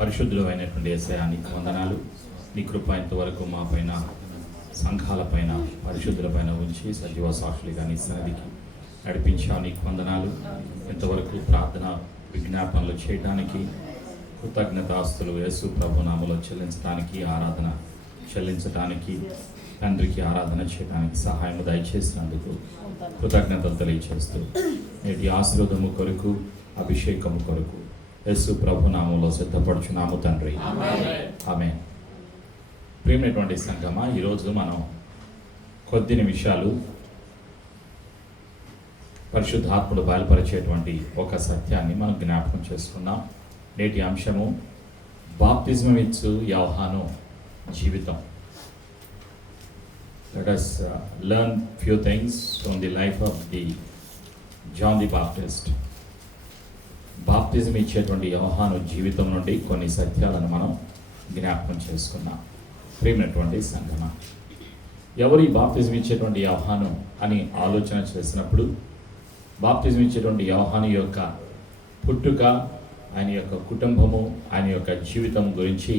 పరిశుద్ధులు అయినటువంటి యేసయ్యా నీకు వందనాలు. నీ కృప ఇంతవరకు మా పైన, సంఘాలపైన, పరిశుద్ధులపైన ఉంచి సజీవ సాక్షులుగా నీ సన్నిధికి నడిపించావు. నీకు వందనాలు. ఇంతవరకు ప్రార్థన విజ్ఞాపనలు చేయడానికి, కృతజ్ఞతాస్తులు యేసు ప్రభు నామములో చెల్లించడానికి, ఆరాధన చెల్లించడానికి, తండ్రికి ఆరాధన చేయడానికి సహాయం దయచేసినందుకు కృతజ్ఞతలు తెలియచేస్తూ నేటి ఆశీర్వాదము కొరకు, అభిషేకము కొరకు యేసు ప్రభు నామములో సిద్ధపడుచున్నాము తండ్రి. ఆమేన్. ప్రియమైనటువంటి సంగమా, ఈరోజు మనం కొద్ది నిమిషాలు పరిశుద్ధాత్ముడు బయలుపరిచేటువంటి ఒక సత్యాన్ని మనం జ్ఞాపకం చేసుకున్నాం. నేటి అంశము బాప్తిజం ఇచ్చు యోహాను జీవితం. Let us learn few things from the life of the John the Baptist. బాప్తిజం ఇచ్చేటువంటి యోహాను జీవితం నుండి కొన్ని సత్యాలను మనం జ్ఞాపకం చేసుకున్నాం. ప్రియమైనటువంటి సంగమ, ఎవరు ఈ బాప్తిజం ఇచ్చేటువంటి యోహాను అని ఆలోచన చేసినప్పుడు, బాప్తిజం ఇచ్చేటువంటి యోహాను యొక్క పుట్టుక, ఆయన యొక్క కుటుంబము, ఆయన యొక్క జీవితం గురించి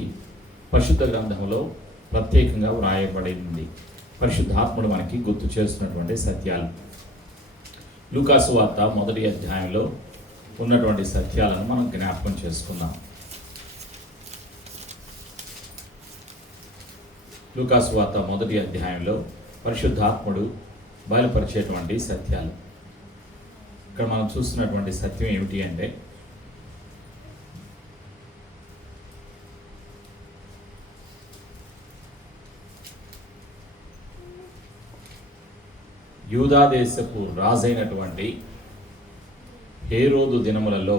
పరిశుద్ధ గ్రంథంలో ప్రత్యేకంగా వ్రాయబడింది. పరిశుద్ధాత్ముడు మనకి గుర్తు చేస్తున్నటువంటి సత్యాలు. లూకాసు వార్త 1వ అధ్యాయంలో ఉన్నటువంటి సత్యాలను మనం జ్ఞాపకం చేసుకుందాం. లూకాసు వార్త 1వ అధ్యాయంలో పరిశుద్ధాత్ముడు బయలుపరిచేటువంటి సత్యాలు. ఇక్కడ మనం చూస్తున్నటువంటి సత్యం ఏమిటి అంటే, యూదా దేశపు రాజైనటువంటి హేరోదు దినములలో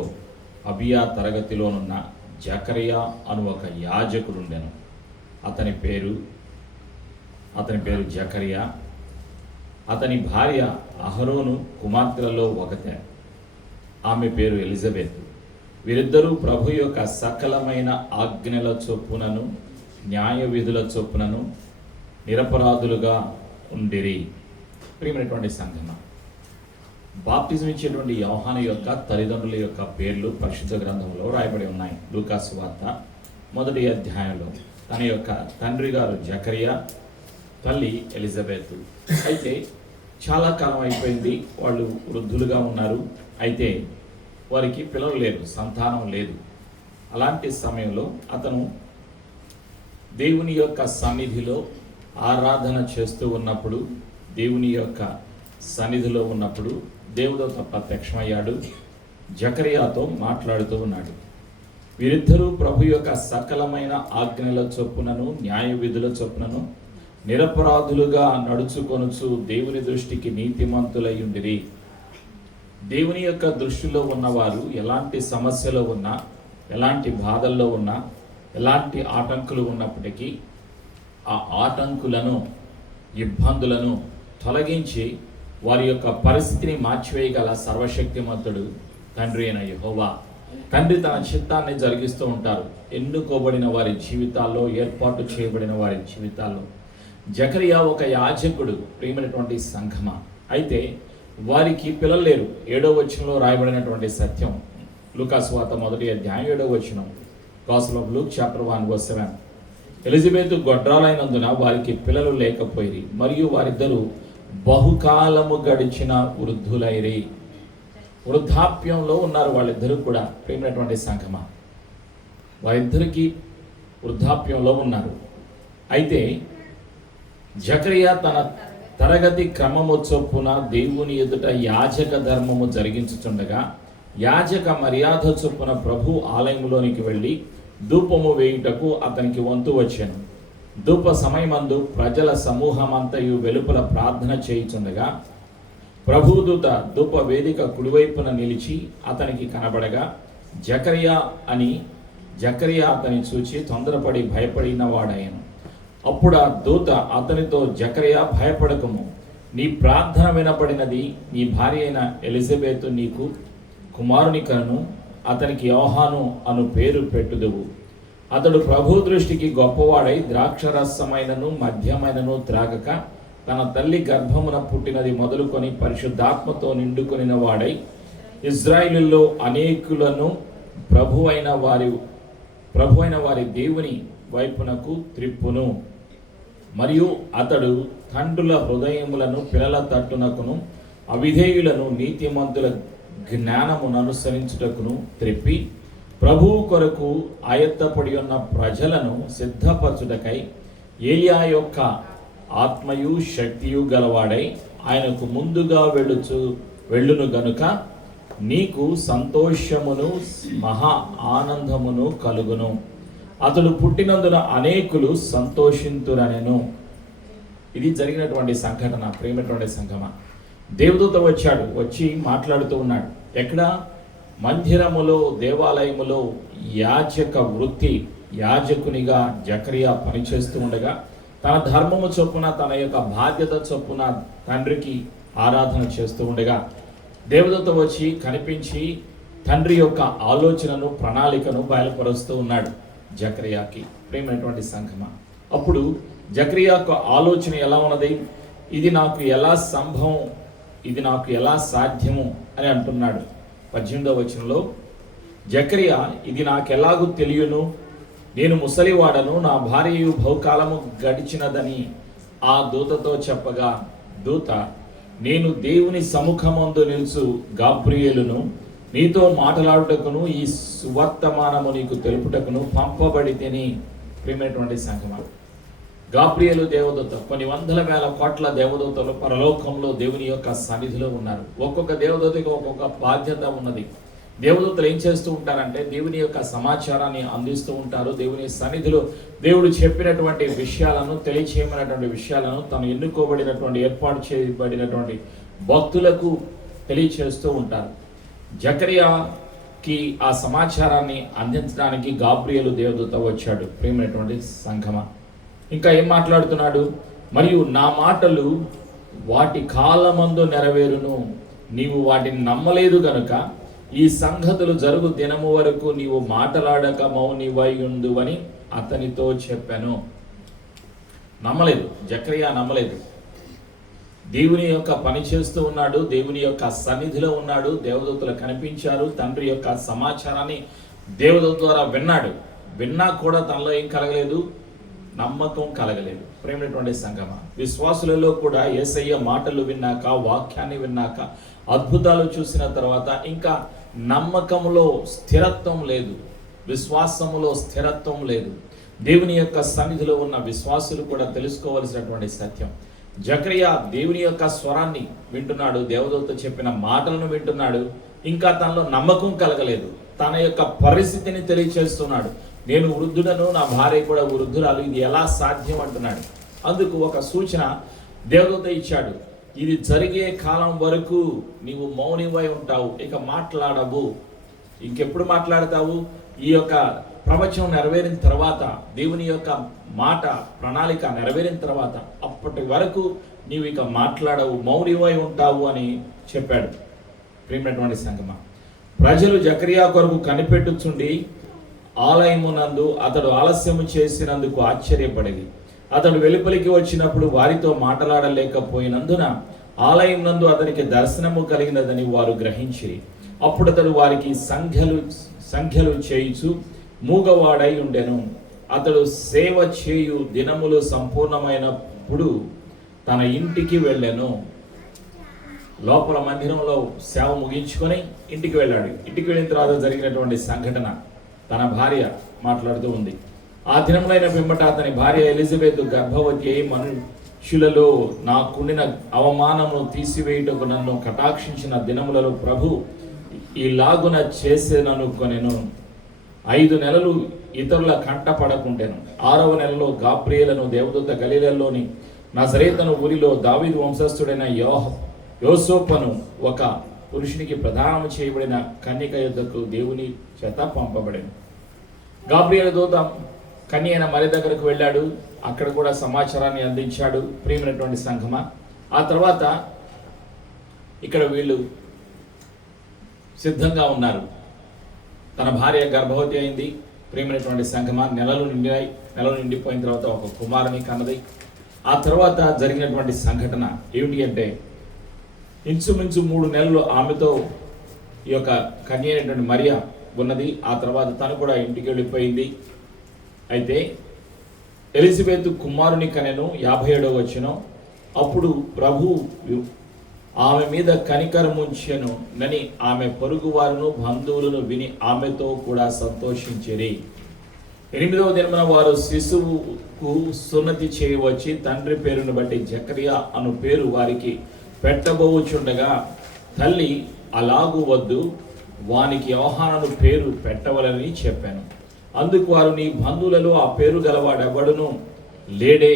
అబియా తరగతిలోనున్న జకరియా అను ఒక యాజకుడుండెను. అతని పేరు జకరియా. అతని భార్య అహరోను కుమార్తెలలో ఒకతే. ఆమె పేరు ఎలిజబెత్. వీరిద్దరూ ప్రభు యొక్క సకలమైన ఆజ్ఞల చొప్పునను, న్యాయ విధుల చొప్పునను నిరపరాధులుగా ఉండిరి. ప్రియమైనటువంటి సంఘమ, బాప్తిజం ఇచ్చేటువంటి యోహాను యొక్క తల్లిదండ్రుల యొక్క పేర్లు పరిశుద్ధ గ్రంథంలో రాయబడి ఉన్నాయి. లూకాసు వార్త 1వ అధ్యాయంలో తన యొక్క తండ్రి గారు జకరియా, తల్లి ఎలిజబెత్. అయితే చాలా కాలం అయిపోయింది, వాళ్ళు వృద్ధులుగా ఉన్నారు. అయితే వారికి పిల్లలు లేరు, సంతానం లేదు. అలాంటి సమయంలో అతను దేవుని యొక్క సన్నిధిలో ఆరాధన చేస్తూ ఉన్నప్పుడు, దేవుని యొక్క సన్నిధిలో ఉన్నప్పుడు దేవుడితో ప్రత్యక్షమయ్యాడు. జకరియాతో మాట్లాడుతూ ఉన్నాడు. వీరిద్దరూ ప్రభు యొక్క సకలమైన ఆజ్ఞల చొప్పునను, న్యాయ విధుల చొప్పునను నిరపరాధులుగా నడుచుకొనుచు దేవుని దృష్టికి నీతిమంతులై ఉండిరి. దేవుని యొక్క దృష్టిలో ఉన్నవారు ఎలాంటి సమస్యలో ఉన్నా, ఎలాంటి బాధల్లో ఉన్నా, ఎలాంటి ఆటంకులు ఉన్నప్పటికీ ఆ ఆటంకులను, ఇబ్బందులను తొలగించి వారి యొక్క పరిస్థితిని మార్చివేయగల సర్వశక్తిమంతుడు తండ్రి అయిన యెహోవా. తండ్రి తన చిత్తాన్ని జరిగిస్తూ ఉంటారు ఎన్నుకోబడిన వారి జీవితాల్లో, ఏర్పాటు చేయబడిన వారి జీవితాల్లో. జకరియా ఒక యాజకుడు. ప్రియమైనటువంటి సంఘమ, అయితే వారికి పిల్లలు లేరు. 7వ వచనంలో రాయబడినటువంటి సత్యం, లూకాసు వార్త 1వ అధ్యాయం 7వ వచనం, gospel of Luke chapter 1:7. Elizabeth గొడ్రాలైనందున వారికి పిల్లలు లేకపోయిరి, మరియు వారిద్దరూ బహుకాలము గడిచిన వృద్ధులైరి. వృద్ధాప్యంలో ఉన్నారు వాళ్ళిద్దరూ కూడా. ప్రియమైనటువంటి సంఘమ, వారిద్దరికి వృద్ధాప్యంలో ఉన్నారు. అయితే జకరియా తన తరగతి క్రమము చొప్పున దేవుని ఎదుట యాజక ధర్మము జరిగించుచుండగా, యాజక మర్యాద చొప్పున ప్రభు ఆలయములోనికి వెళ్ళి ధూపము వేయుటకు అతనికి వంతు వచ్చాను. ధూప సమయమందు ప్రజల సమూహమంతయు వెలుపల ప్రార్థన చేయుచుండగా, ప్రభుదూత ధూప వేదిక కుడివైపున నిలిచి అతనికి కనబడగా, జకరియా అతని చూచి తొందరపడి భయపడిన వాడాయను. అప్పుడు ఆ దూత అతనితో, జకరియా భయపడకము, నీ ప్రార్థన వినబడినది. నీ భార్య అయిన ఎలిజబెత్ నీకు కుమారుని కనును, అతనికి యోహాను అను పేరు పెట్టుదువు. అతడు ప్రభు దృష్టికి గొప్పవాడై ద్రాక్షరసమైనను మద్యమైనను త్రాగక, తన తల్లి గర్భమున పుట్టినది మొదలుకొని పరిశుద్ధాత్మతో నిండుకొనిన వాడై ఇజ్రాయేలులో అనేకులను ప్రభు అయిన ప్రభు అయిన వారి దేవుని వైపునకు త్రిప్పును. మరియు అతడు తండ్రుల హృదయములను పిల్లల తట్టునకును అవిధేయులను నీతిమంతుల జ్ఞానమును అనుసరించుటకును త్రిప్పి ప్రభువు కొరకు ఆయత్తపడి ఉన్న ప్రజలను సిద్ధపరచుటకై ఏలియా యొక్క ఆత్మయు శక్తియు గలవాడై ఆయనకు ముందుగా వెళ్ళును గనుక నీకు సంతోషమును మహా ఆనందమును కలుగును. అతడు పుట్టినందున అనేకులు సంతోషింతురనెను. ఇది జరిగినటువంటి సంఘటన. ప్రేమటువంటి సంఘమా, దేవదూత వచ్చి మాట్లాడుతూ ఉన్నాడు. ఎక్కడ? మందిరములో, దేవాలయములో యాజక వృత్తి, యాజకునిగా జకరియా పనిచేస్తూ ఉండగా తన ధర్మము చొప్పున, తన యొక్క బాధ్యత చొప్పున తండ్రికి ఆరాధన చేస్తూ ఉండగా దేవదూత వచ్చి కనిపించి తండ్రి యొక్క ఆలోచనను, ప్రణాళికను బయలుపరుస్తూ ఉన్నాడు జకరియాకి. ప్రేమైనటువంటి సంఘమా, అప్పుడు జకరియా యొక్క ఆలోచన ఎలా ఉన్నది? ఇది నాకు ఎలా సంభవం, ఇది నాకు ఎలా సాధ్యము అని అంటున్నాడు. 18వ వచనంలో జకరియా, ఇది నాకెలాగూ తెలియను, నేను ముసలివాడను, నా భార్యయు బహుకాలము గడిచినదని ఆ దూతతో చెప్పగా, దూత, నేను దేవుని సముఖమందు నిలుచు గాబ్రియేలును, నీతో మాట్లాడుటకును ఈ సువర్తమానము నీకు తెలుపుటకును పంపబడితేని. ప్రియమైనటువంటి సంఘమా, గాబ్రియేలు దేవదూత, కొన్ని వందల వేల కోట్ల దేవదూతలు పరలోకంలో దేవుని యొక్క సన్నిధిలో ఉన్నారు. ఒక్కొక్క దేవదూతకి ఒక్కొక్క బాధ్యత ఉన్నది. దేవదూతలు ఏం చేస్తూ ఉంటారంటే దేవుని యొక్క సమాచారాన్ని అందిస్తూ ఉంటారు. దేవుని సన్నిధిలో దేవుడు చెప్పినటువంటి విషయాలను, తెలియచేయమన్నటువంటి విషయాలను తను ఎన్నుకోబడినటువంటి, ఏర్పాటు చేయబడినటువంటి భక్తులకు తెలియచేస్తూ ఉంటారు. జకరియాకి ఆ సమాచారాన్ని అందించడానికి గాబ్రియేలు దేవదూత వచ్చాడు. ప్రేమైనటువంటి సంఘమా, ఇంకా ఏం మాట్లాడుతున్నాడు? మరియు నా మాటలు వాటి కాలమందు నెరవేరును, నీవు వాటిని నమ్మలేదు గనుక ఈ సంగతులు జరుగు దినము వరకు నీవు మాట్లాడక మౌనివై ఉండువని అతనితో చెప్పాను. నమ్మలేదు, జకరియా నమ్మలేదు. దేవుని యొక్క పని చేస్తూ ఉన్నాడు, దేవుని యొక్క సన్నిధిలో ఉన్నాడు, దేవదూతలు కనిపించారు, తండ్రి యొక్క సమాచారాన్ని దేవదూత ద్వారా విన్నా కూడా తనలో ఏం కలగలేదు? నమ్మకం కలగలేదు. ప్రేమైనటువంటి సంగమా, విశ్వాసులలో కూడా యేసయ్య మాటలు విన్నాక, వాక్యాన్ని విన్నాక, అద్భుతాలు చూసిన తర్వాత ఇంకా నమ్మకంలో స్థిరత్వం లేదు, విశ్వాసములో స్థిరత్వం లేదు. దేవుని యొక్క సన్నిధిలో ఉన్న విశ్వాసులు కూడా తెలుసుకోవలసినటువంటి సత్యం. జకరియా దేవుని యొక్క స్వరాన్ని వింటున్నాడు, దేవదూత చెప్పిన మాటలను వింటున్నాడు, ఇంకా తనలో నమ్మకం కలగలేదు. తన యొక్క పరిస్థితిని తెలియచేస్తున్నాడు. నేను వృద్ధుడను, నా భార్య కూడా వృద్ధురాలు, ఇది ఎలా సాధ్యం అంటున్నాడు. అందుకు ఒక సూచన దేవదూత ఇచ్చాడు. ఇది జరిగే కాలం వరకు నీవు మౌనివై ఉంటావు, ఇక మాట్లాడవు. ఇంకెప్పుడు మాట్లాడతావు? ఈ యొక్క ప్రవచనం నెరవేరిన తర్వాత, దేవుని యొక్క మాట, ప్రణాళిక నెరవేరిన తర్వాత, అప్పటి వరకు నీవు ఇక మాట్లాడవు, మౌనివై ఉంటావు అని చెప్పాడు. ప్రియమైనటువంటి సంగమా, ప్రజలు జకరియా కొరకు కనిపెట్టుచుండి ఆలయమునందు అతడు ఆలస్యము చేసినందుకు ఆశ్చర్యపడేది. అతడు వెలుపలికి వచ్చినప్పుడు వారితో మాట్లాడలేకపోయినందున ఆలయం నందు అతనికి దర్శనము కలిగినదని వారు గ్రహించి, అప్పుడు అతడు వారికి సంఖ్యలు చేయుచు మూగవాడై ఉండెను. అతడు సేవ చేయు దినములు సంపూర్ణమైనప్పుడు తన ఇంటికి వెళ్ళెను. లోపల మందిరంలో సేవ ముగించుకొని ఇంటికి వెళ్ళాడు. ఇంటికి వెళ్ళిన తర్వాత జరిగినటువంటి సంఘటన తన భార్య మాట్లాడుతూ ఉంది. ఆ దినములైన పిమ్మట అతని భార్య ఎలిజబెత్ గర్భవతి అయి, మనుషులలో నాకుండిన అవమానమును తీసివేయుటకు నన్ను కటాక్షించిన దినములలో ప్రభు ఇలాగున చేసేననుకొనెను. 5 నెలలు ఇతరుల కంట పడకుంటెను. 6వ నెలలో గాబ్రియేలును దేవదూత గలిలయలోని నజరేతను ఊరిలో దావీదు వంశస్థుడైన యోసేపును ఒక పురుషునికి ప్రదానము చేయబడిన కన్యక యొద్దకు దేవుని చేత పంపబడెను. గాబ్రియేలు దూత కన్య అయిన మరి దగ్గరకు వెళ్ళాడు. అక్కడ కూడా సమాచారాన్ని అందించాడు. ప్రియమైనటువంటి సంఘమా, ఆ తర్వాత ఇక్కడ వీళ్ళు సిద్ధంగా ఉన్నారు. తన భార్య గర్భవతి అయింది. ప్రియమైనటువంటి సంఘమా, నెలలు నిండిపోయిన తర్వాత ఒక కుమారుని కన్నది. ఆ తర్వాత జరిగినటువంటి సంఘటన ఏమిటి అంటే, ఇంచుమించు 3 నెలలు ఆమెతో ఈ యొక్క కన్య అయినటువంటి మరియా ఉన్నది. ఆ తర్వాత తను కూడా ఇంటికి వెళ్ళిపోయింది. అయితే ఎలిజబెత్ కుమారుని కనెను. 57వ వచనం. అప్పుడు ప్రభు ఆమె మీద కనికరముంచెను నని ఆమె పొరుగువారును బంధువులను విని ఆమెతో కూడా సంతోషించిరి. 8వ దినమున వారు శిశువుకు సున్నతి చేయవచ్చి తండ్రి పేరును బట్టి జకరియా అను పేరు వారికి పెట్టబోచుండగా తల్లి అలాగు వద్దు, వానికి యోహానను పేరు పెట్టవలని చెప్పాను. అందుకు వారు, నీ బంధువులలో ఆ పేరు గలవాడెవడును లేడే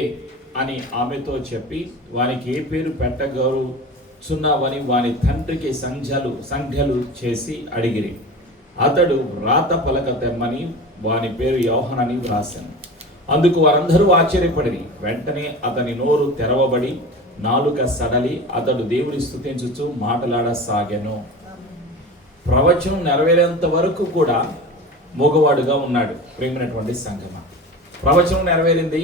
అని ఆమెతో చెప్పి, వానికి ఏ పేరు పెట్టగలుచున్నావని వాని తండ్రికి సంఖ్యలు చేసి అడిగిరి. అతడు రాత పలక తెమ్మని వాని పేరు యోహానని వ్రాసాను. అందుకు వారందరూ ఆశ్చర్యపడిరి. వెంటనే అతని నోరు తెరవబడి నాలుక సడలి అతడు దేవుని స్తుతించుచు మాట్లాడసాగెను. ప్రవచనం నెరవేరేంత వరకు కూడా మగవాడుగా ఉన్నాడు. ప్రేమైనటువంటి సంగమ, ప్రవచనం నెరవేరింది,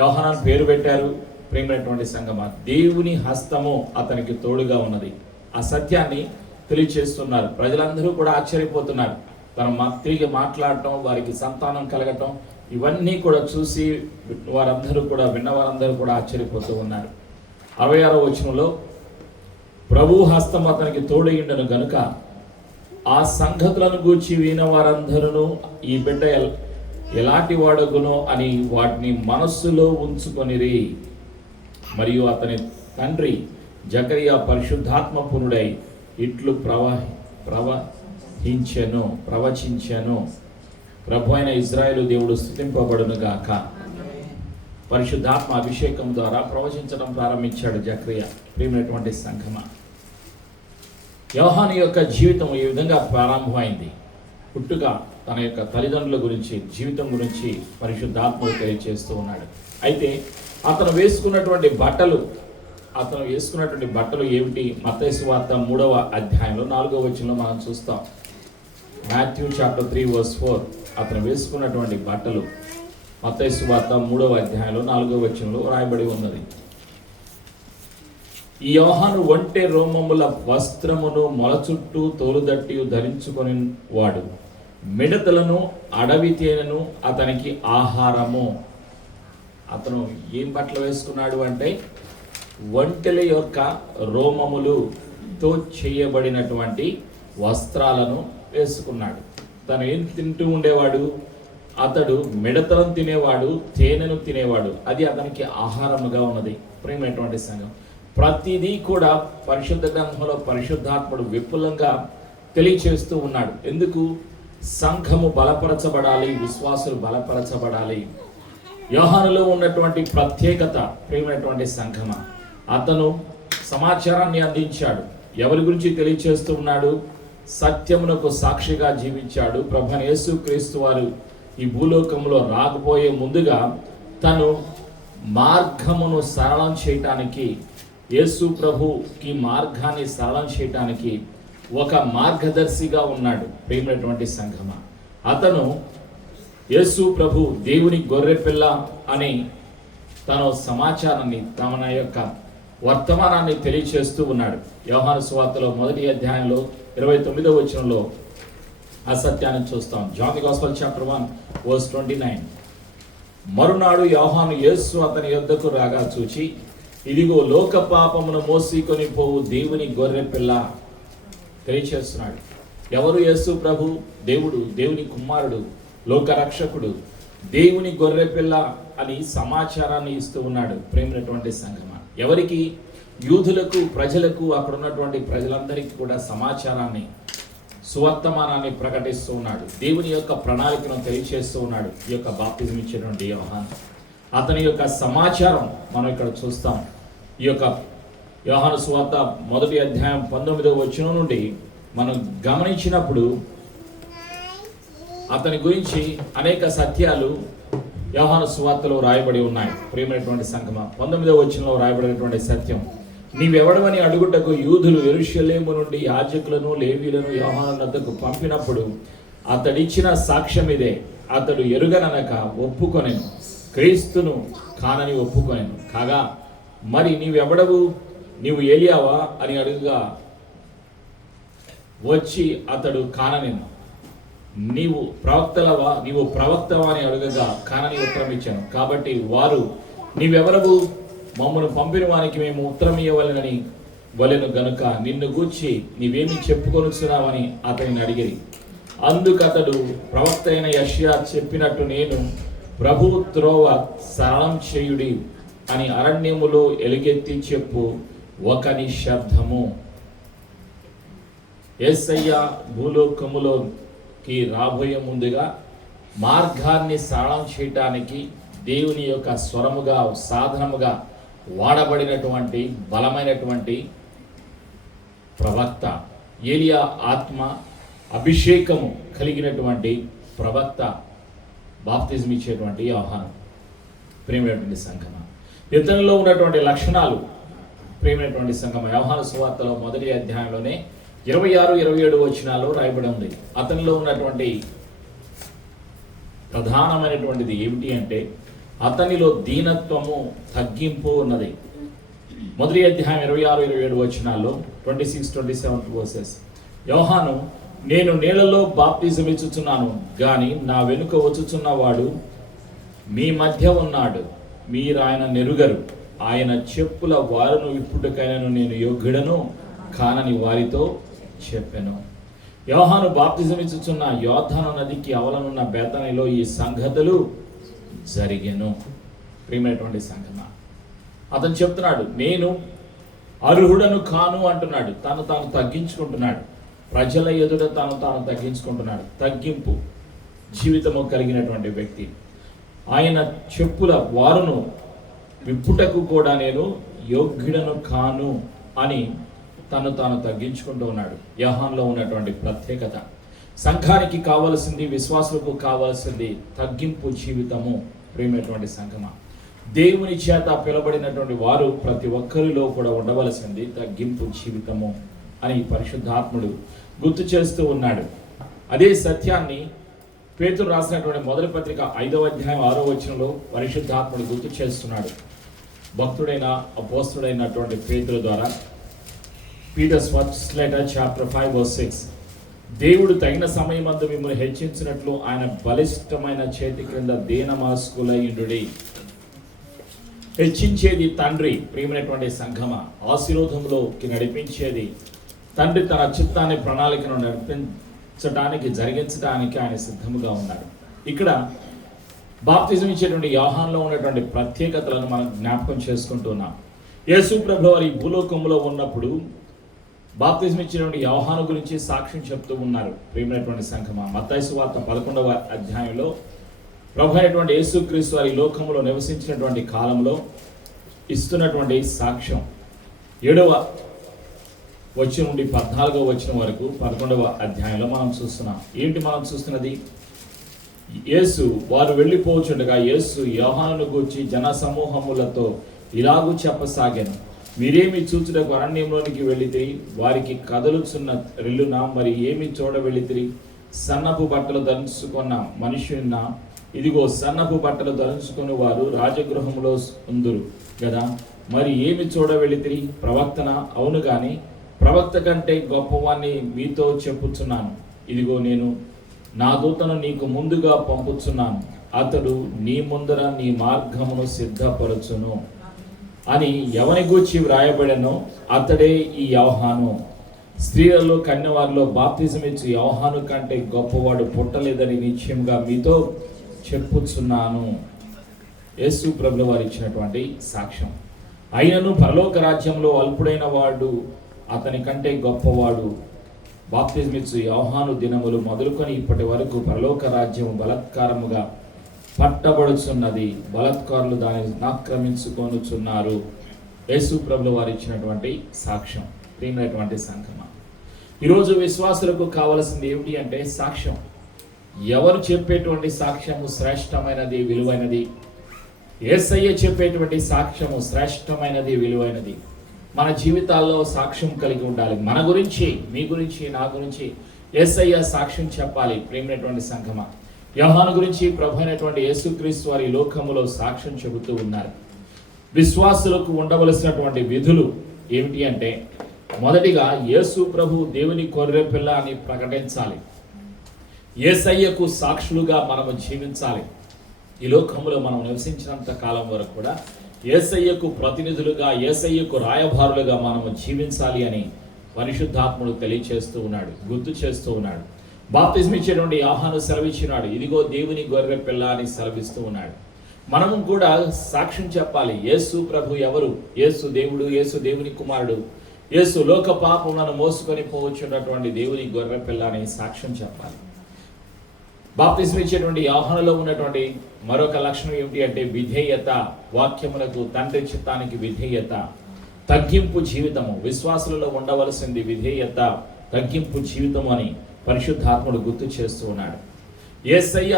యోహానాను పేరు పెట్టారు. ప్రేమైనటువంటి సంగమ, దేవుని హస్తము అతనికి తోడుగా ఉన్నది. ఆ సత్యాన్ని తెలియచేస్తున్నారు. ప్రజలందరూ కూడా ఆశ్చర్యపోతున్నారు. తన తిరిగి మాట్లాడటం, వారికి సంతానం కలగటం, ఇవన్నీ కూడా చూసి వారందరూ కూడా విన్నవారందరూ కూడా ఆశ్చర్యపోతూ ఉన్నారు. 66వ వచనంలో, ప్రభు హస్తం అతనికి తోడయిండను గనుక ఆ సంగతులను గూర్చి విన వారందరూ ఈ బిడ్డ ఎలాంటి వాడగునో అని వాటిని మనస్సులో ఉంచుకొనిరి. మరియు అతని తండ్రి జకరియా పరిశుద్ధాత్మ పూర్ణుడై ఇట్లు ప్రవచించెను. ప్రభు అయిన ఇజ్రాయేలు దేవుడు స్తుతింపబడును గాక. పరిశుద్ధాత్మ అభిషేకం ద్వారా ప్రవచించడం ప్రారంభించాడు జకరియా. ప్రియమైనటువంటి సంఘమ, యోహాను యొక్క జీవితం ఈ విధంగా ప్రారంభమైంది. పుట్టుక తన యొక్క తల్లిదండ్రుల గురించి, జీవితం గురించి పరిశుద్ధాత్మకు తెలియజేస్తూ ఉన్నాడు. అయితే అతను వేసుకున్నటువంటి బట్టలు ఏమిటి? మత్తయి సువార్త 3వ అధ్యాయంలో 4వ వచనంలో మనం చూస్తాం. మాథ్యూ చాప్టర్ 3:4 అతను వేసుకున్నటువంటి బట్టలు మత్తయి సువార్త 3వ అధ్యాయంలో 4వ వచనంలో రాయబడి ఉన్నది. ఈ యోహాను ఒంటె రోమముల వస్త్రమును మొల చుట్టూ తోలుదట్టి ధరించుకొని వాడు, మిడతలను అడవి తేనెను అతనికి ఆహారము. అతను ఏం బట్టలు వేసుకున్నాడు అంటే ఒంటెల యొక్క రోమములుతో చేయబడినటువంటి వస్త్రాలను వేసుకున్నాడు. తను ఏం తింటూ ఉండేవాడు? అతడు మిడతలను తినేవాడు, తేనెను తినేవాడు. అది అతనికి ఆహారముగా ఉన్నది. ప్రియమైనటువంటి సంఘం, ప్రతిదీ కూడా పరిశుద్ధ గ్రంథంలో పరిశుద్ధాత్ముడు విపులంగా తెలియచేస్తూ ఉన్నాడు. ఎందుకు? సంఘము బలపరచబడాలి, విశ్వాసులు బలపరచబడాలి. యోహానులో ఉన్నటువంటి ప్రత్యేకత, ప్రియమైనటువంటి సంఘమ, అతను సమాచారాన్ని అందించాడు. ఎవరి గురించి తెలియచేస్తూ ఉన్నాడు? సత్యమునకు సాక్షిగా జీవించాడు. ప్రభువైన యేసుక్రీస్తు వారు ఈ భూలోకంలో రాకపోయే ముందుగా తను మార్గమును సరళం చేయటానికి, యేసు ప్రభుకి మార్గాన్ని సరళం చేయటానికి ఒక మార్గదర్శిగా ఉన్నాడు. ప్రియమైనటువంటి సంఘమ, అతను యేసు ప్రభు దేవుని గొర్రెపిల్ల అని తన సమాచారాన్ని, తన యొక్క వర్తమానాన్ని తెలియచేస్తూ ఉన్నాడు. యోహాను సువార్తలో 1వ అధ్యాయంలో 29వ వచనంలో ఆ సత్యాన్ని చూస్తాం. John the gospel chapter 1:29. మరునాడు యోహాను యేసు అతని యొద్దకు రాగా చూచి, ఇదిగో లోక పాపమును మోసికొని పోవు దేవుని గొర్రె పిల్ల. తెలియచేస్తున్నాడు. ఎవరు యేసు ప్రభు? దేవుడు, దేవుని కుమారుడు, లోకరక్షకుడు, దేవుని గొర్రె పిల్ల అని సమాచారాన్ని ఇస్తూ ఉన్నాడు. ప్రేమైనటువంటి సంఘమ, ఎవరికి? యూదులకు, ప్రజలకు, అక్కడ ఉన్నటువంటి ప్రజలందరికీ కూడా సమాచారాన్ని, సువర్తమానాన్ని ప్రకటిస్తూ ఉన్నాడు. దేవుని యొక్క ప్రణాళికను తెలియచేస్తూ ఉన్నాడు. ఈ యొక్క బాప్తిజం ఇచ్చినటువంటి యోహాను, అతని యొక్క సమాచారం మనం ఇక్కడ చూస్తాం. ఈ యొక్క యోహాను సువార్త 1వ అధ్యాయం 19వ వచనం నుండి మనం గమనించినప్పుడు అతని గురించి అనేక సత్యాలు యోహాను సువార్తలో రాయబడి ఉన్నాయి. ప్రియమైనటువంటి సంఘమ, 19వ వచనంలో రాయబడినటువంటి సత్యం, నీవెవడవని అడుగుటకు యూదులు యెరూషలేము నుండి యాజకులను, లేవీయులను యోహాను వద్దకు పంపినప్పుడు అతడిచ్చిన సాక్ష్యం ఇదే. అతడు ఎరుగననక ఒప్పుకొనెను, క్రీస్తును కానని ఒప్పుకొనెను. కాగా మరి నీవెవడవు? నీవు ఏలియావా అని అడుగుగా వచ్చి అతడు కాననెను. నీవు ప్రవక్తవా అని అడగగా కానని ఉత్తరం ఇచ్చాను. కాబట్టి వారు, నీవెవరవు, మమ్మను పంపిన వానికి మేము ఉత్తరం ఇవ్వవలెనని వలెను గనుక నిన్ను గూర్చి నీవేమి చెప్పుకొనుచున్నావని అతనిని అడిగిరి. అందుకతడు, ప్రవక్త అయిన యెషయా చెప్పినట్టు నేను ప్రభు త్రోవ సరళం చేయుడి అని అరణ్యములో ఎలుగెత్తి చెప్పు ఒకని శబ్దము. యేసయ్య భూలోకములోకి రాబోయే ముందుగా మార్గాన్ని సరళం చేయటానికి దేవుని యొక్క స్వరముగా, సాధనముగా వాడబడినటువంటి బలమైనటువంటి ప్రవక్త, ఏలియా ఆత్మ అభిషేకము కలిగినటువంటి ప్రవక్త, బాప్తిజం ఇచ్చేటువంటి యోహాను. ప్రేమైనటువంటి సంఘమ, ఇతనిలో ఉన్నటువంటి లక్షణాలు, ప్రేమైనటువంటి సంఘమ, యోహాను సువార్తలో 1వ అధ్యాయంలోనే 26, 27 వచనాల్లో రాయబడి ఉంది. అతనిలో ఉన్నటువంటి ప్రధానమైనటువంటిది ఏమిటి అంటే అతనిలో దీనత్వము, తగ్గింపు ఉన్నది. 1వ అధ్యాయం 26, 27 వచనాల్లో 26, 27 వర్సెస్. యోహాను, నేను నీళ్లలో బాప్తిజం ఇచ్చుచున్నాను గాని నా వెనుక వచ్చుచున్నవాడు మీ మధ్య ఉన్నాడు, మీరు ఆయన నెరుగరు. ఆయన చెప్పుల వారును ఇప్పుడుకైనను నేను యోగ్యుడను కానని వారితో చెప్పాను. యోహాను బాప్తిజం ఇచ్చుచున్న యోర్దాను నదికి అవలనున్న బేతనీలో ఈ సంగతులు జరిగెను. ప్రియమైనటువంటి సంఘమా, అతను చెప్తున్నాడు, నేను అర్హుడను కాను అంటున్నాడు. తాను తగ్గించుకుంటున్నాడు. ప్రజల ఎదుట తాను తగ్గించుకుంటున్నాడు. తగ్గింపు జీవితము కలిగినటువంటి వ్యక్తి. ఆయన చెప్పుల వారును విప్పుటకు కూడా నేను యోగ్యుడను కాను అని తాను తగ్గించుకుంటూ ఉన్నాడు. యోహానులో ఉన్నటువంటి ప్రత్యేకత. సంఘానికి కావలసింది, విశ్వాసులకు కావలసింది తగ్గింపు జీవితము. ప్రియమైనటువంటి సంఘమా, దేవుని చేత పిలబడినటువంటి వారు ప్రతి ఒక్కరిలో కూడా ఉండవలసింది తగ్గింపు జీవితము అని పరిశుద్ధాత్ముడు గుర్తు చేస్తూ ఉన్నాడు. అదే సత్యాన్ని పేతురు రాసినటువంటి 1వ పత్రిక 5వ అధ్యాయం 6వ వచనంలో పరిశుద్ధాత్ముడు గుర్తు చేస్తున్నాడు. భక్తుడైన అపోస్తుడైనటువంటి పేతురు ద్వారా Peter's first letter chapter 5 verse 6, దేవుడు తగిన సమయమందు మిమ్మల్ని హెచ్చించినట్లు ఆయన బలిష్టమైన చేతి క్రింద దీన మనస్కులయుండుడి. హెచ్చించేది తండ్రి. ప్రియమైనటువంటి సంఘమ, ఆశీర్వాదంలోకి నడిపించేది తండ్రి. తన చిత్తాన్ని, ప్రణాళికను నడిపించడానికి, జరిగించడానికి ఆయన సిద్ధముగా ఉన్నాడు. ఇక్కడ బాప్తిజం ఇచ్చేటువంటి యోహానులో ఉన్నటువంటి ప్రత్యేకతలను మనం జ్ఞాపకం చేసుకుంటున్నాం. యేసు ప్రభువు వారి భూలోకంలో ఉన్నప్పుడు బాప్తిజం ఇచ్చినటువంటి యోహాను గురించి సాక్ష్యం చెప్తూ ఉన్నారు. ప్రియమైనటువంటి సంఘమ, మత్తయి సువార్త 11వ అధ్యాయంలో ప్రభు అయినటువంటి యేసుక్రీస్తు వారి లోకంలో నివసించినటువంటి కాలంలో ఇస్తున్నటువంటి సాక్ష్యం 7వ వచనం నుండి 14వ వచనం వరకు 11వ అధ్యాయంలో మనం చూస్తున్నాం. ఏంటి మనం చూస్తున్నది? యేసు వారు వెళ్ళిపోవచ్చుండగా యేసు యోహానును గూర్చి జన సమూహములతో ఇలాగూ చెప్పసాగాను, మీరేమి చూచుటకు అరణ్యంలోనికి వెళ్ళితిరి? వారికి కదలుచున్న రెల్లున మరి ఏమి చూడ వెళ్ళితిరి? సన్నపు బట్టలు ధరించుకున్న మనుషున్న, ఇదిగో సన్నపు బట్టలు ధరించుకుని వారు రాజగృహంలో ఉందురు కదా. మరి ఏమి చూడ వెళ్ళితిరి? ప్రవక్తన? అవును గాని ప్రవక్త కంటే గొప్పవాణ్ణి మీతో చెప్పుచున్నాను. ఇదిగో నేను నా దూతను నీకు ముందుగా పంపుచున్నాను, అతడు నీ ముందర నీ మార్గమును సిద్ధపరచును అని ఎవని గూర్చి వ్రాయబడెనో అతడే ఈ యోహాను. స్త్రీలలో కన్యవారిలో బాప్తిజం ఇచ్చి యోహాను కంటే గొప్పవాడు పుట్టలేదని నిశ్చయంగా మీతో చెప్పుచున్నాను. యేసు ప్రభువు వారు ఇచ్చినటువంటి సాక్ష్యం. అయినను పరలోక రాజ్యంలో అల్పుడైన వాడు అతని కంటే గొప్పవాడు. బాప్తిజం ఇచ్చి యోహాను దినములు మొదలుకొని ఇప్పటి వరకు పరలోక రాజ్యం బలత్కారముగా పట్టబడుచున్నది, బలత్కారులు దానిని ఆక్రమించుకొనుచున్నారు. యేసు ప్రభువు వారు ఇచ్చినటువంటి సాక్ష్యం. ప్రియమైనటువంటి సంఘమ, ఈరోజు విశ్వాసులకు కావలసింది ఏమిటి అంటే సాక్ష్యం. ఎవరు చెప్పేటువంటి సాక్ష్యము శ్రేష్టమైనది, విలువైనది? యేసయ్య చెప్పేటువంటి సాక్ష్యము శ్రేష్టమైనది, విలువైనది. మన జీవితాల్లో సాక్ష్యం కలిగి ఉండాలి. మన గురించి, మీ గురించి, నా గురించి యేసయ్య సాక్ష్యం చెప్పాలి. ప్రియమైనటువంటి సంఘమ, యోహాను గురించి ప్రభు అయినటువంటి యేసుక్రీస్తు వారి లోకములో సాక్ష్యం చెబుతూ ఉన్నారు. విశ్వాసులకు ఉండవలసినటువంటి విధులు ఏమిటి అంటే, మొదటిగా యేసు ప్రభు దేవుని గొర్రె పిల్ల అని ప్రకటించాలి. యేసయ్యకు సాక్షులుగా మనము జీవించాలి. ఈ లోకంలో మనం నివసించినంత కాలం వరకు కూడా యేసయ్యకు ప్రతినిధులుగా, యేసయ్యకు రాయబారులుగా మనము జీవించాలి అని పరిశుద్ధాత్ముడు తెలియచేస్తూ ఉన్నాడు, గుర్తు చేస్తూ ఉన్నాడు. బాప్తిజం ఇచ్చేటువంటి యోహాను సెలవిచ్చినాడు, ఇదిగో దేవుని గొర్రె పిల్ల అని సెలవిస్తూ ఉన్నాడు. మనము కూడా సాక్ష్యం చెప్పాలి. యేసు ప్రభు ఎవరు? యేసు దేవుడు, యేసు దేవుని కుమారుడు, యేసు లోక పాపములను మోసుకొని పోవచ్చున్నటువంటి దేవుని గొర్రె పిల్ల అని సాక్ష్యం చెప్పాలి. బాప్తిజం ఇచ్చేటువంటి యోహానులో ఉన్నటువంటి మరొక లక్షణం ఏమిటి అంటే విధేయత. వాక్యములకు, తండ్రి చిత్తానికి విధేయత, తగ్గింపు జీవితము. విశ్వాసులలో ఉండవలసింది విధేయత, తగ్గింపు జీవితం అని పరిశుద్ధాత్ముడు గుర్తు చేస్తూ ఉన్నాడు. యేసయ్య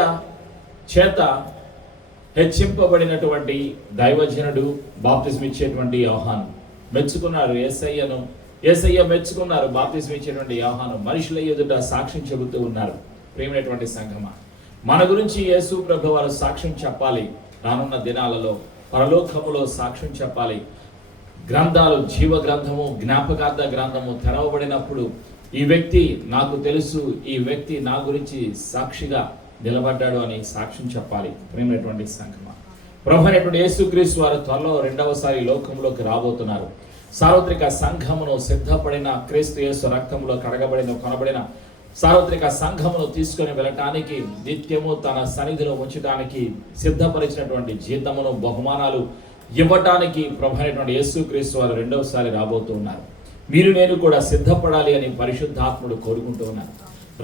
చేత హెచ్చింపబడినటువంటి దైవజనుడు బాప్తిజం ఇచ్చేటువంటి యోహాను మెచ్చుకున్నారు యేసయ్యను. యేసయ్య మెచ్చుకున్నారు బాప్తిజం ఇచ్చేటువంటి యోహాను. మనుషుల ఎదుట సాక్ష్యం చెబుతూ ఉన్నారు. ప్రియమైనటువంటి సంఘమా, మన గురించి యేసు ప్రభు వారు సాక్ష్యం చెప్పాలి. రానున్న దినాలలో పరలోకములో సాక్ష్యం చెప్పాలి. గ్రంథాలు, జీవ గ్రంథము, జ్ఞాపకార్థ గ్రంథము తెరవబడినప్పుడు ఈ వ్యక్తి నాకు తెలుసు, ఈ వ్యక్తి నా గురించి సాక్షిగా నిలబడ్డాడు అని సాక్ష్యం చెప్పాలి. ప్రియమైనటువంటి సంఘమా, ప్రభు అయినటువంటి యేసుక్రీస్తు వారు త్వరలో రెండవసారి లోకంలోకి రాబోతున్నారు. సార్వత్రిక సంఘమును సిద్ధపడిన, క్రీస్తు యేసు రక్తంలో కడగబడిన, కొనబడిన సార్వత్రిక సంఘమును తీసుకొని వెళ్ళటానికి, నిత్యము తన సన్నిధిలో ఉంచడానికి సిద్ధపరిచినటువంటి జీతమును, బహుమానాలు ఇవ్వటానికి ప్రభు అయినటువంటి యేసుక్రీస్తు వారు రెండవసారి రాబోతూ ఉన్నారు. మీరు నేను కూడా సిద్ధపడాలి అని పరిశుద్ధాత్ముడు కోరుకుంటూ ఉన్నారు.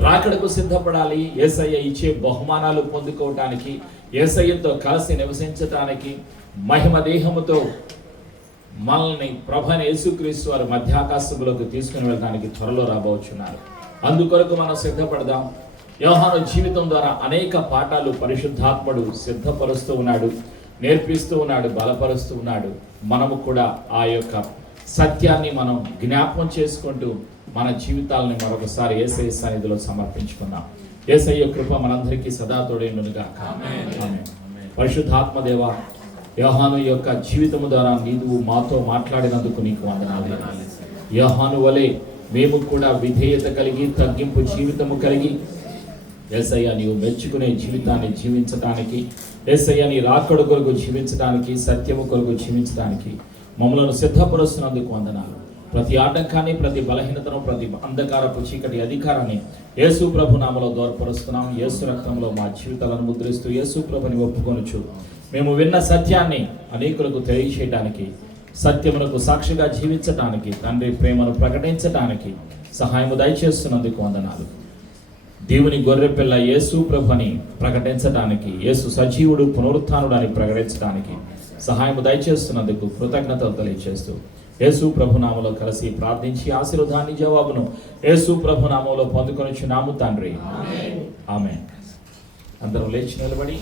రాకడకు సిద్ధపడాలి. యేసయ్య ఇచ్చే బహుమానాలు పొందుకోవటానికి, యేసయ్యతో కలిసి నివసించటానికి, మహిమ దేహముతో మనల్ని ప్రభు అయిన యేసుక్రీస్తు వారు మధ్యాకాశములోకి తీసుకుని వెళ్ళడానికి త్వరలో రాబోచున్నారు. అందుకొరకు మనం సిద్ధపడదాం. యోహాను జీవితం ద్వారా అనేక పాఠాలు పరిశుద్ధాత్ముడు సిద్ధపరుస్తూ ఉన్నాడు, నేర్పిస్తూ ఉన్నాడు, బలపరుస్తూ ఉన్నాడు. మనము కూడా ఆ యొక్క సత్యాన్ని మనం జ్ఞాపకం చేసుకుంటూ మన జీవితాలని మరొకసారి యేసయ్య సన్నిధిలో సమర్పించుకుందాం. యేసయ్య కృప మనందరికీ సదా తోడైనగాక. ఆమేన్. పరిశుద్ధాత్మ దేవ, యోహాను యొక్క జీవితము ద్వారా నీవు మాతో మాట్లాడినందుకు నీకు వందనాలు. యోహాను వలె మేము కూడా విధేయత కలిగి, తగ్గింపు జీవితము కలిగి, యేసయ్య నీవు మెచ్చుకునే జీవితాన్ని జీవించడానికి, యేసయ్య నీ రాకడ కొరకు జీవించడానికి, సత్యము కొరకు జీవించడానికి మమ్మలను సిద్ధపరుస్తున్నందుకు వందనాలు. ప్రతి ఆటంకాన్ని, ప్రతి బలహీనతను, ప్రతి అంధకారపు చీకటి అధికారాన్ని యేసు ప్రభు నామలో దూరపరుస్తున్నాం. యేసు రక్తంలో మా జీవితాలను ముద్రిస్తూ యేసు ప్రభుని ఒప్పుకొనుచు మేము విన్న సత్యాన్ని అనేకులకు తెలియచేయడానికి, సత్యమునకు సాక్షిగా జీవించటానికి, తండ్రి ప్రేమను ప్రకటించటానికి సహాయము దయచేస్తున్నందుకు వందనాలు. దేవుని గొర్రెపిల్ల యేసు ప్రభుని ప్రకటించడానికి, యేసు సజీవుడు, పునరుత్థానుడు అని ప్రకటించడానికి సహాయము దయచేస్తున్నందుకు కృతజ్ఞతలు తెలియజేస్తూ యేసు ప్రభు నామములో కలిసి ప్రార్థించి ఆశీర్వాదాన్ని, జవాబును యేసు ప్రభు నామములో పొందుకొనిచున్నాము తండ్రి. ఆమేన్. అందరం లేచి నిలబడి